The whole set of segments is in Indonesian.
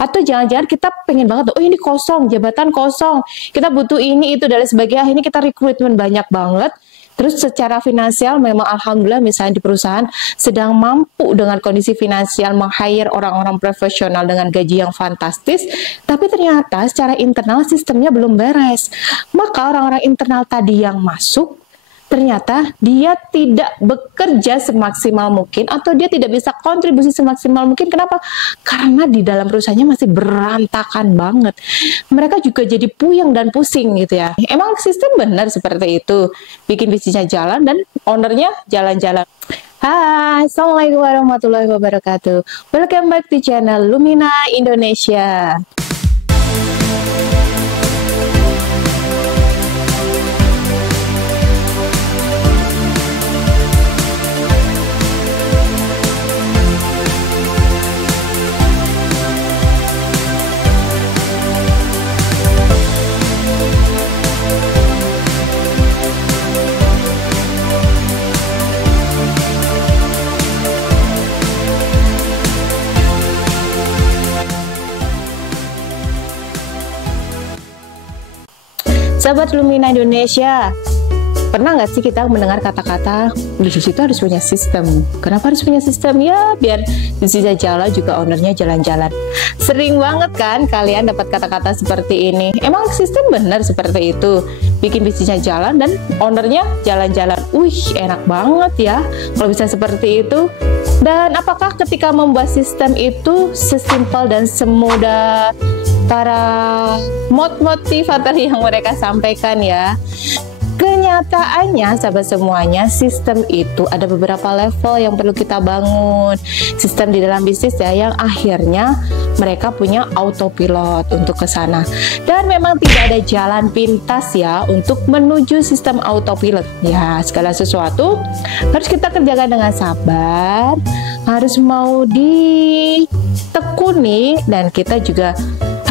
Atau jangan-jangan kita pengen banget, oh ini kosong, jabatan kosong, kita butuh ini, itu, dan lain sebagainya. Ini kita rekrutmen banyak banget. Terus secara finansial memang alhamdulillah misalnya di perusahaan sedang mampu dengan kondisi finansial meng-hire orang-orang profesional dengan gaji yang fantastis, tapi ternyata secara internal sistemnya belum beres. Maka orang-orang internal tadi yang masuk, ternyata dia tidak bekerja semaksimal mungkin atau dia tidak bisa kontribusi semaksimal mungkin. Kenapa? Karena di dalam perusahaannya masih berantakan banget. Mereka juga jadi puyeng dan pusing gitu ya. Emang sistem benar seperti itu, bikin bisnisnya jalan dan ownernya jalan-jalan. Hai, Assalamualaikum warahmatullahi wabarakatuh. Welcome back to channel Lumina Indonesia. Sahabat Lumina Indonesia, pernah nggak sih kita mendengar kata-kata bisnis itu harus punya sistem? Kenapa harus punya sistem? Ya biar bisnisnya jalan juga ownernya jalan-jalan. Sering banget kan kalian dapat kata-kata seperti ini. Emang sistem benar seperti itu, bikin bisnisnya jalan dan ownernya jalan-jalan. Wih, enak banget ya kalau bisa seperti itu. Dan apakah ketika membuat sistem itu sesimpel dan semudah para motivator yang mereka sampaikan ya? Kenyataannya sahabat semuanya, sistem itu ada beberapa level yang perlu kita bangun. Sistem di dalam bisnis ya, yang akhirnya mereka punya autopilot untuk ke sana. Dan memang tidak ada jalan pintas ya untuk menuju sistem autopilot. Ya, segala sesuatu harus kita kerjakan dengan sabar, harus mau ditekuni, dan kita juga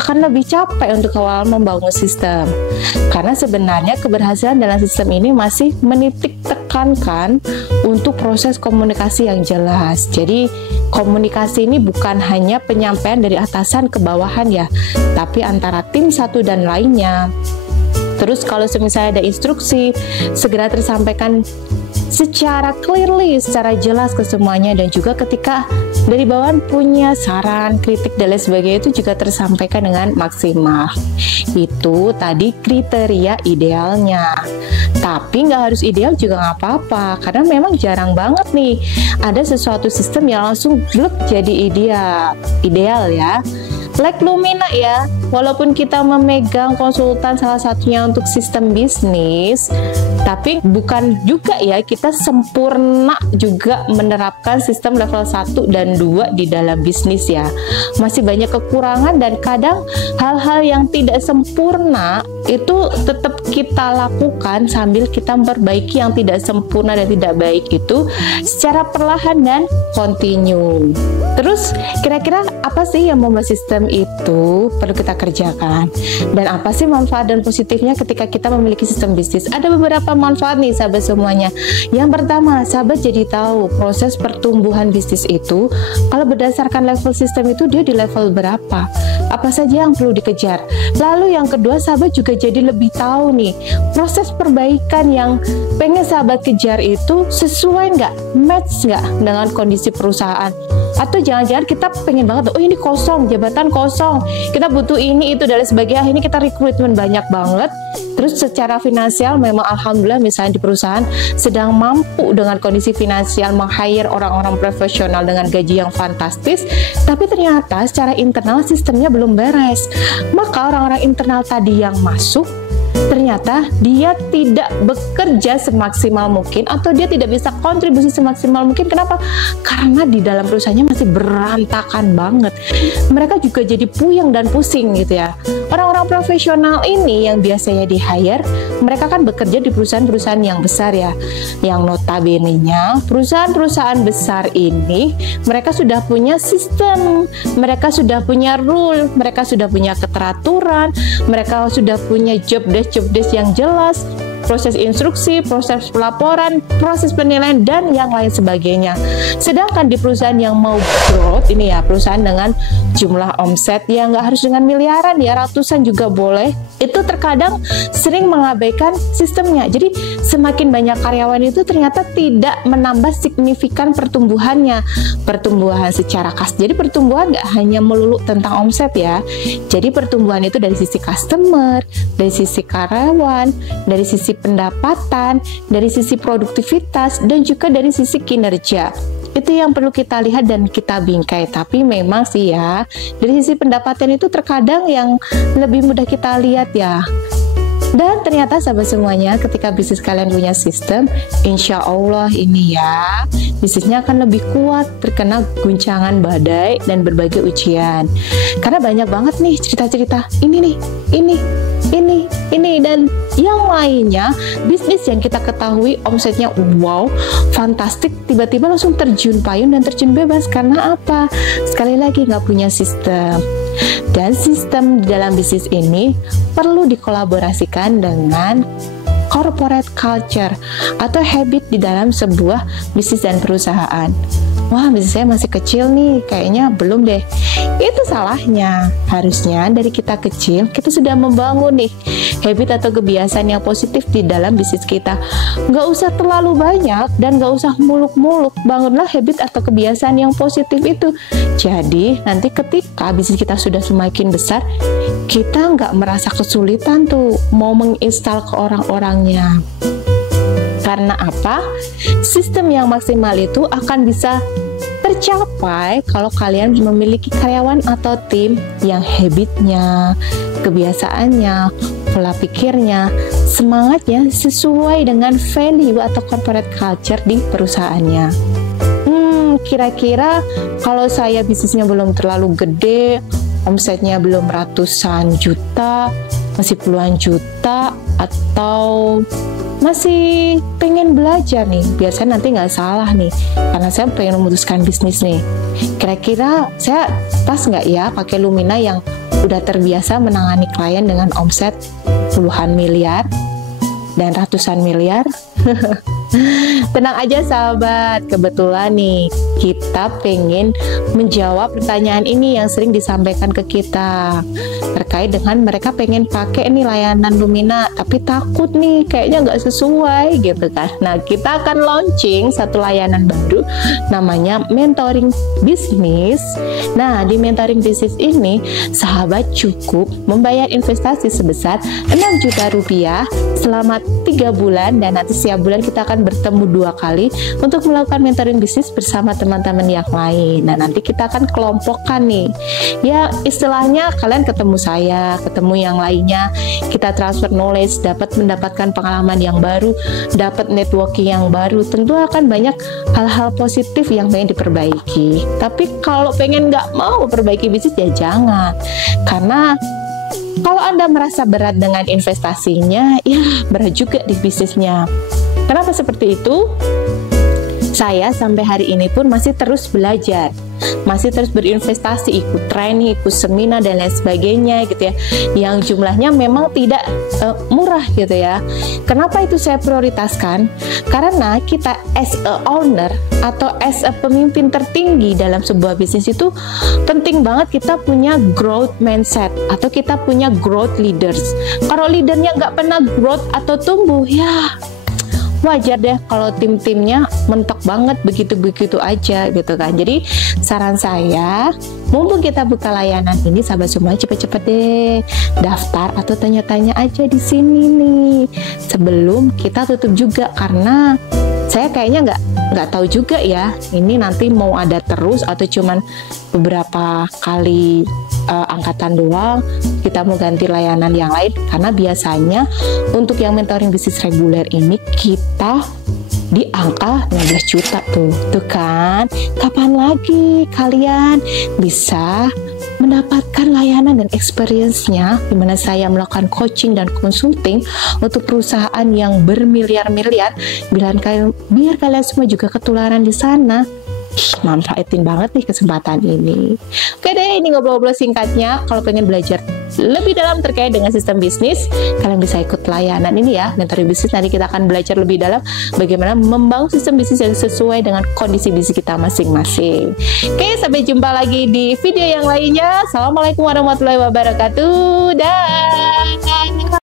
akan lebih capek untuk awal membangun sistem. Karena sebenarnya keberhasilan dalam sistem ini masih menitik tekankan untuk proses komunikasi yang jelas. Jadi komunikasi ini bukan hanya penyampaian dari atasan ke bawahan ya, tapi antara tim satu dan lainnya. Terus kalau misalnya ada instruksi, segera tersampaikan secara clearly, secara jelas ke semuanya, dan juga ketika dari bawahan punya saran, kritik, dan lain sebagainya itu juga tersampaikan dengan maksimal. Itu tadi kriteria idealnya. Tapi nggak harus ideal juga nggak apa-apa, karena memang jarang banget nih ada sesuatu sistem yang langsung blek jadi ideal ya. Like Lumina ya, walaupun kita memegang konsultan salah satunya untuk sistem bisnis, tapi bukan juga ya kita sempurna juga menerapkan sistem level 1 dan 2 di dalam bisnis ya. Masih banyak kekurangan dan kadang hal-hal yang tidak sempurna itu tetap kita lakukan sambil kita memperbaiki yang tidak sempurna dan tidak baik itu secara perlahan dan continue. Terus kira-kira apa sih yang membuat sistem itu perlu kita kerjakan, dan apa sih manfaat dan positifnya ketika kita memiliki sistem bisnis? Ada beberapa manfaat nih sahabat semuanya. Yang pertama, sahabat jadi tahu proses pertumbuhan bisnis itu kalau berdasarkan level sistem itu dia di level berapa, apa saja yang perlu dikejar. Lalu yang kedua, sahabat juga jadi lebih tahu nih proses perbaikan yang pengen sahabat kejar itu sesuai nggak, match nggak dengan kondisi perusahaan. Atau jangan-jangan kita pengen banget, oh ini kosong, jabatan kosong, kita butuh ini, itu, dan lain sebagainya. Ini kita rekrutmen banyak banget. Terus secara finansial memang alhamdulillah misalnya di perusahaan sedang mampu dengan kondisi finansial meng-hire orang-orang profesional dengan gaji yang fantastis, tapi ternyata secara internal sistemnya belum beres. Maka orang-orang internal tadi yang masuk, ternyata dia tidak bekerja semaksimal mungkin atau dia tidak bisa kontribusi semaksimal mungkin. Kenapa? Karena di dalam perusahaannya masih berantakan banget. Mereka juga jadi puyeng dan pusing gitu ya. Orang-orang profesional ini yang biasanya di hire, mereka kan bekerja di perusahaan-perusahaan yang besar ya, yang notabene-nya perusahaan-perusahaan besar ini mereka sudah punya sistem, mereka sudah punya rule, mereka sudah punya keteraturan, mereka sudah punya job desk yang jelas. proses instruksi, proses pelaporan, proses penilaian, dan yang lain sebagainya. Sedangkan di perusahaan yang mau growth ini ya, perusahaan dengan jumlah omset yang nggak harus dengan miliaran ya, ratusan juga boleh, itu terkadang sering mengabaikan sistemnya. Jadi semakin banyak karyawan itu ternyata tidak menambah signifikan pertumbuhannya, pertumbuhan secara kas. Jadi pertumbuhan nggak hanya melulu tentang omset ya. Jadi pertumbuhan itu dari sisi customer, dari sisi karyawan, dari sisi pendapatan, dari sisi produktivitas, dan juga dari sisi kinerja. Itu yang perlu kita lihat dan kita bingkai. Tapi memang sih ya, dari sisi pendapatan itu terkadang yang lebih mudah kita lihat ya. Dan ternyata sahabat semuanya, ketika bisnis kalian punya sistem, insya Allah ini ya, bisnisnya akan lebih kuat terkena guncangan badai dan berbagai ujian. Karena banyak banget nih cerita-cerita ini nih, ini dan yang lainnya, bisnis yang kita ketahui omsetnya wow, fantastik, tiba-tiba langsung terjun payung dan terjun bebas. Karena apa? Sekali lagi nggak punya sistem. Dan sistem di dalam bisnis ini perlu dikolaborasikan dengan corporate culture atau habit di dalam sebuah bisnis dan perusahaan. Wah, bisnis saya masih kecil nih, kayaknya belum deh. Itu salahnya. Harusnya dari kita kecil, kita sudah membangun nih habit atau kebiasaan yang positif di dalam bisnis kita. Nggak usah terlalu banyak dan nggak usah muluk-muluk. Bangunlah habit atau kebiasaan yang positif itu. Jadi, nanti ketika bisnis kita sudah semakin besar, kita nggak merasa kesulitan tuh mau menginstal ke orang-orangnya. Karena apa? Sistem yang maksimal itu akan bisa tercapai kalau kalian memiliki karyawan atau tim yang habitnya, kebiasaannya, pola pikirnya, semangatnya sesuai dengan value atau corporate culture di perusahaannya. Kira-kira kalau saya bisnisnya belum terlalu gede, omsetnya belum ratusan juta, masih puluhan juta, atau masih pengen belajar nih, biar saya nanti nggak salah nih, karena saya pengen memutuskan bisnis nih. Kira-kira saya pas nggak ya pakai Lumina yang udah terbiasa menangani klien dengan omset puluhan miliar dan ratusan miliar? Tenang aja sahabat, kebetulan nih kita pengen menjawab pertanyaan ini yang sering disampaikan ke kita terkait dengan mereka pengen pakai nih layanan Lumina tapi takut nih kayaknya nggak sesuai gitu kan. Nah, kita akan launching satu layanan baru namanya mentoring bisnis. Nah, di mentoring bisnis ini sahabat cukup membayar investasi sebesar 6 juta rupiah selama 3 bulan, dan nanti setiap bulan kita akan bertemu 2 kali untuk melakukan mentoring bisnis bersama teman-teman yang lain. Nah, nanti kita akan kelompokkan nih. Ya, istilahnya kalian ketemu saya, ketemu yang lainnya, kita transfer knowledge, dapat mendapatkan pengalaman yang baru, dapat networking yang baru. Tentu akan banyak hal-hal positif yang pengen diperbaiki. Tapi kalau pengen nggak mau perbaiki bisnis ya jangan. Karena kalau Anda merasa berat dengan investasinya, ya berat juga di bisnisnya. Kenapa seperti itu? Saya sampai hari ini pun masih terus belajar, masih terus berinvestasi, ikut training, ikut seminar dan lain sebagainya gitu ya, yang jumlahnya memang tidak murah gitu ya. Kenapa itu saya prioritaskan? Karena kita as a owner atau as a pemimpin tertinggi dalam sebuah bisnis itu penting banget kita punya growth mindset atau kita punya growth leaders. Kalau leadernya nggak pernah growth atau tumbuh, ya wajar deh kalau tim-timnya mentok banget begitu-begitu aja gitu kan. Jadi saran saya, mumpung kita buka layanan ini, sahabat semua cepet-cepet deh daftar atau tanya-tanya aja di sini nih sebelum kita tutup juga, karena saya kayaknya nggak tahu juga ya ini nanti mau ada terus atau cuman beberapa kali angkatan doang, kita mau ganti layanan yang lain. Karena biasanya untuk yang mentoring bisnis reguler ini kita di angka 15 juta tuh kan. Kapan lagi kalian bisa mendapatkan layanan dan experience-nya di mana saya melakukan coaching dan consulting untuk perusahaan yang bermiliar-miliar, biar kalian semua juga ketularan di sana. Manfaatin banget nih kesempatan ini. Oke deh, ini ngobrol-ngobrol singkatnya. Kalau pengen belajar lebih dalam terkait dengan sistem bisnis, kalian bisa ikut layanan ini ya, Mentoring Bisnis. Nanti kita akan belajar lebih dalam bagaimana membangun sistem bisnis yang sesuai dengan kondisi bisnis kita masing-masing. Oke, sampai jumpa lagi di video yang lainnya. Assalamualaikum warahmatullahi wabarakatuh. Dah.